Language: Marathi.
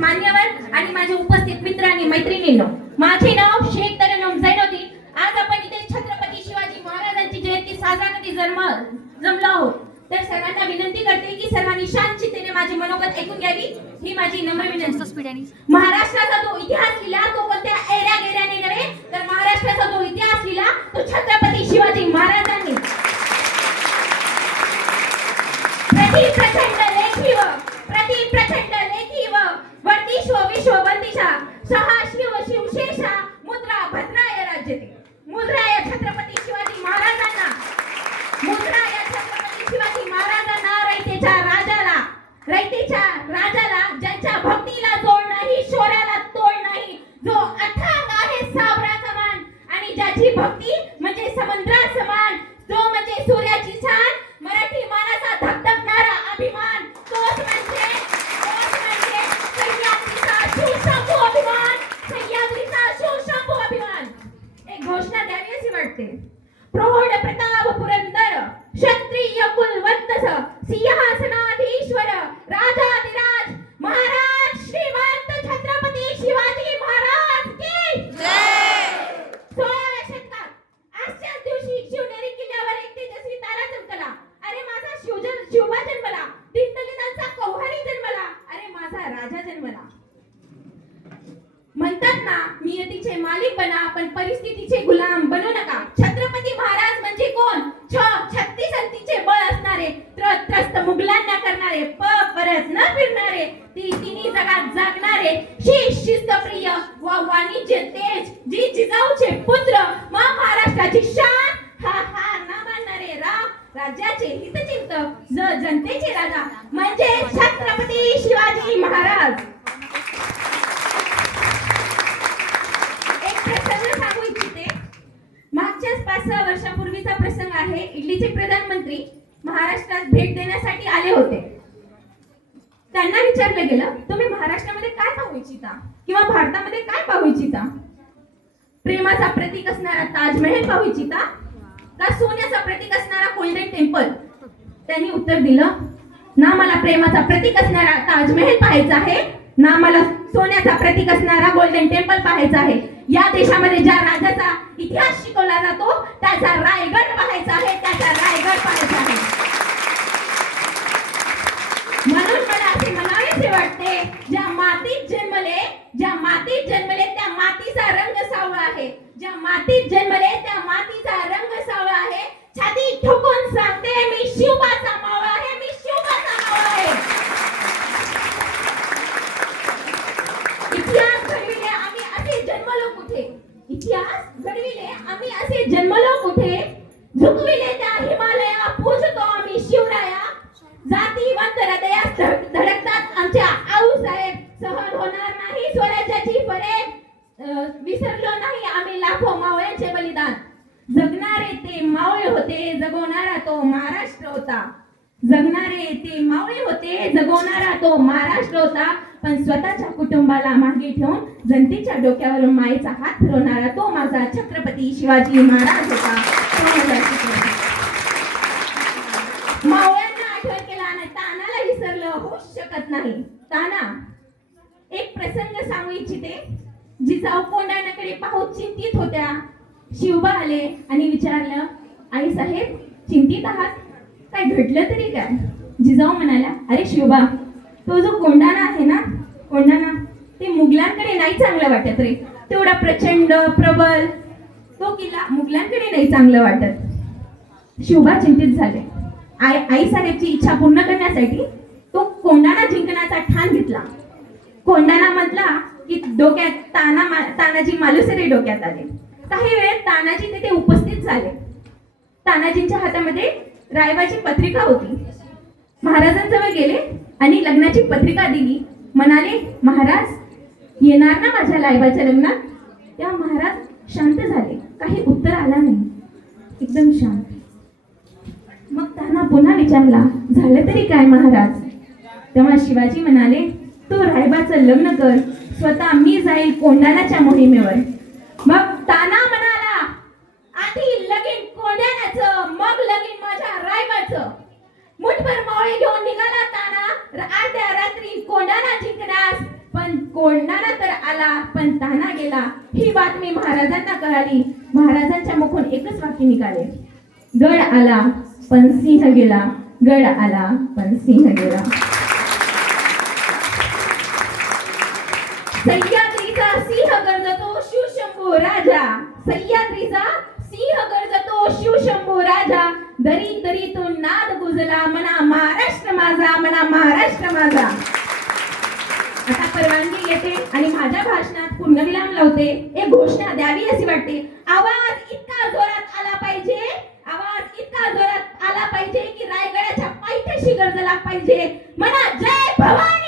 मान्यवर आणि माझे उपस्थित मित्र आणि मैत्रिणींनो माझे नाव शेख तरनम झैनुद्दीन आज आपण इथे छत्रपती शिवाजी महाराजांची जयंती साजरा करण्यासाठी जन्म जमलो आहोत. तर सर्वांना विनंती करते की सर्वांनी शांतचित्तेने माझे मनोगत ऐकून घ्यावी. ही माझी नम्र विनंती. महाराष्ट्राचा जो इतिहास लिहिला तो कोणत्या एऱ्या गेऱ्याने नव्हे तर महाराष्ट्राचा जो इतिहास लिहिला तो छत्रपती शिवाजी महाराजांनी. प्रचंड सहा शिव शिवशेषा मुद्रा भद्राय राज्यते मुद्रा या छत्रपती शिवाजी महाराजांना. मुद्रा या छत्रपती शिवाजी महाराजांना रयतेच्या राजाला. रयतेच्या राजाला ज्यांच्या भक्तीला जोड नाही शौर्याला तोड नाही जो अथांग आहे सावरा समान आणि ज्याची भक्ती म्हणजे समुद्रा लागते अशी प्रौढ प्रताप पुरंदर क्षत्रिय कुलवंतस सिंहासनाधीश्वर राजाधिराज महाराज श्रीमंत छत्रपती शिवाजी महाराज की सोळाव्या शतकात आजच्याच दिवशी शिवनेरी किल्ल्यावर एक तेजस्वी तारा चमकला अरे माझा शिवजन शिवबा जन्मला. दीनदलितांचा कौहारी जन्मला. अरे माझा राजा जन्मला. म्हणतात ना नियतीचे मालिक बना पण परिस्थितीचे पुत्र महाराष्ट्राची शान. हा हा ना मानणारे रा राज्याचे हितचिंतक ज जनतेचे राजा. म्हणजे छत्रपती शिवाजी महाराज. एक प्रसंग सांगू इच्छिते. मागच्याच पाच सहा वर्षापूर्वीचा प्रसंग आहे. इटलीचे प्रधानमंत्री महाराष्ट्रात भेट देण्यासाठी आले होते. त्यांना विचारलं गेलं तुम्ही महाराष्ट्रामध्ये काय पाहू इच्छिता? किंवा भारतामध्ये काय पाहू इच्छिता? प्रेमाचा प्रतीक असणारा ताजमहल पाहू इच्छिता? का सोन्याचा प्रतीक असणारा गोल्डन टेम्पल त्यांनी उत्तर दिलं ना मला प्रेमाचा प्रतीक असणारा ताजमहल पाहायचा आहे ना मला सोन्याचा प्रतीक असणारा गोल्डन टेम्पल पाहायचा आहे. या देशामध्ये ज्या राजाचा इतिहास शिकवला जातो त्याचा रायगड पाहायचा आहे त्याचा रायगड पाहायचा आहे. म्हणून मला असे मला वाटते ज्या मातीत जन्मले ज्या मातीत जन्मले त्या मातीचा रंग सावळा आहे ज्या मातीत जन्मले त्या मातीचा रंग सावळा आहे छाती ठोकून सांगते मी शिवबाचा मावळा आहे मी शिवबाचा मावळा आहे इतिहास घडविले आम्ही असे जन्मलो कुठे इतिहास घडविले आम्ही असे जन्मलो कुठे? झुकविले त्या हिमालया पूजतो आम्ही शिवराया. जातीवंत हृदयात धड- धडकतात आमच्या आऊ साहेब. सहन होणार नाही स्वराज्याची फरे. विसरलो नाही आम्ही लाखो मावळ्यांचे बलिदान. जगणारे ते मावळे होते जगवणारा तो महाराष्ट्र होता. जगणारे ते मावळे होते जगवणारा तो महाराष्ट्र होता. पण स्वतःच्या कुटुंबाला मागे ठेवून जनतेच्या डोक्यावरून मायेचा हात फिरवणारा तो माझा छत्रपती शिवाजी महाराज होता. मावळ्यांना आठवण केला आणि तानाला विसरलं होऊच शकत नाही. ताना एक प्रसंग सांगू इच्छिते जिजाऊ कोंडाण्याकडे पाहून चिंतित होत्या. शिवबा आले आणि विचारलं आई साहेब चिंतित आहात? काय घडलं तरी काय? जिजाऊ म्हणाल्या अरे शिवबा तो जो कोंडाणा आहे ना कोंडाणा ते मुघलांकडे नाही चांगलं वाटत रे. तेवढा प्रचंड प्रबल तो किल्ला मुघलांकडे नाही चांगलं वाटत. शिवबा चिंतित झाले. आई आई साहेबची इच्छा पूर्ण करण्यासाठी तो कोंडाणा जिंकण्याचा ठाण घेतला. कोंडाणा म्हटला की डोक्यात ताना मा- तानाजी मालुसरे डोक्यात आले. काही वेळेत तानाजी तिथे उपस्थित झाले. तानाजींच्या हातामध्ये रायबाची पत्रिका होती. महाराजांजवळ गेले. आणि लग्नाची पत्रिका दिली. म्हणाले महाराज येणार ना माझ्या लायबाच्या लग्नात? त्या महाराज शांत झाले. काही उत्तर आला नाही. एकदम शांत. मग त्यांना पुन्हा विचारला झालं तरी काय महाराज? तेव्हा शिवाजी म्हणाले तू रायबाचं लग्न कर. स्वतः मी जाईल कोंडाण्याच्या मोहिमेवर. मग ताना म्हणाला आधी लगीन कोंडाण्याचं मग लगीन माझ्या रायबाचं. मुठभर मावळे घेऊन निघाला ताना. अर्ध्या रात्री कोंडाणा जिंकणार? पण पण तर आला पण ताना गेला. ही बातमी महाराजांना कळाली. महाराजांच्या मुखून एकच वाक्य निघाले. गड आला पण सिंह गेला. गड आला पण सिंह गेला. सह्याद्रीचा सिंह गरजतो शिवशंभू राजा. सह्याद्रीचा सिंह गरजतो शिवशंभू राजा. दरी तो नाद गुजला मना महाराष्ट्र माझा मना महाराष्ट्र माझा. आता परवानगी घेते आणि माझ्या भाषणात पूर्णविराम लावते. एक घोषणा द्यावी अशी वाटते. आवाज इतका जोरात आला पाहिजे आवाज इतका जोरात आला पाहिजे की रायगडाच्या पायथ्याशी गरजला पाहिजे. म्हणा जय भवानी!